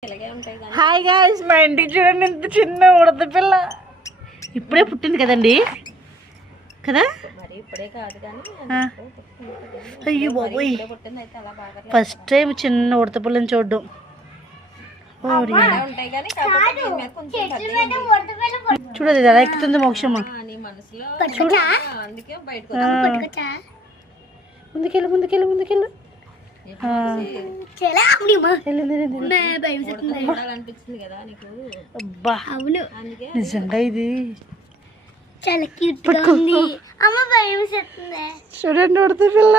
Hi guys, మా ఇంటికి చూడండి ఎంత చిన్న ఉడత పిల్ల. ఇప్పుడే పుట్టింది కదండి కదా. అయ్యో బాబోయ్, ఫస్ట్ టైం చిన్న ఉడత పిల్లని చూడడం. చూడదు ఎలా ఎక్కుతుంది మోక్షమ్మ. ముందుకెళ్ళు ముందుకెళ్ళు ముందుకెళ్ళు. నిజంగా ఇది చాలా క్యూట్ గా ఉంది. అమ్మ భయం వేస్తుంది. చూడండి ఉడత పిల్ల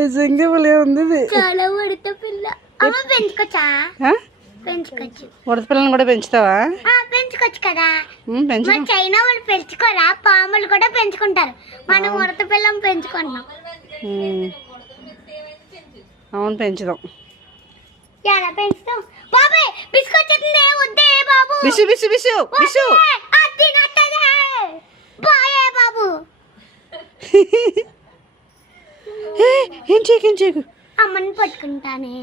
నిజంగా భలే ఉంది. చాలా ఉడత పిల్ల. అమ్మ పెంచుకోవచ్చా? పెంచుకోవచ్చు. ఉడత పిల్లని కూడా పెంచుతావా? పెంచుకోవచ్చు కదా. చైనా వాళ్ళు పెంచుకోరా, పాములు కూడా పెంచుకుంటారు. మనం ఉడత పిల్లని పెంచుకుంటున్నాం. అవును, పెంచుదాం. ఎలా పెంచుతాం బాబాయ్? బిస్కొచ్చేస్తుంది. వద్దే బాబు. బిసు బిసు బిసు బిసు. అది నట్టదే బాయే బాబు. ఏం చేయకు. అమ్మని పట్టుకుంటానే.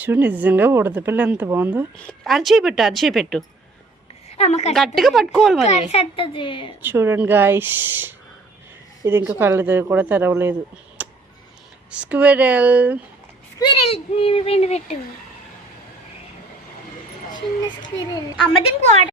చూడు నిజంగా ఉడత పిల్ల ఎంత బాగుందో. అరిచేయి పెట్టు గట్టిగా పట్టుకోవాలి మరి. చూడండి గాయ్స్, ఇది ఇంకా కళ్ళు కూడా తెరవలేదు. స్క్విరెల్ పెట్టు. చిన్న స్క్విరెల్. అమ్మ దీనికి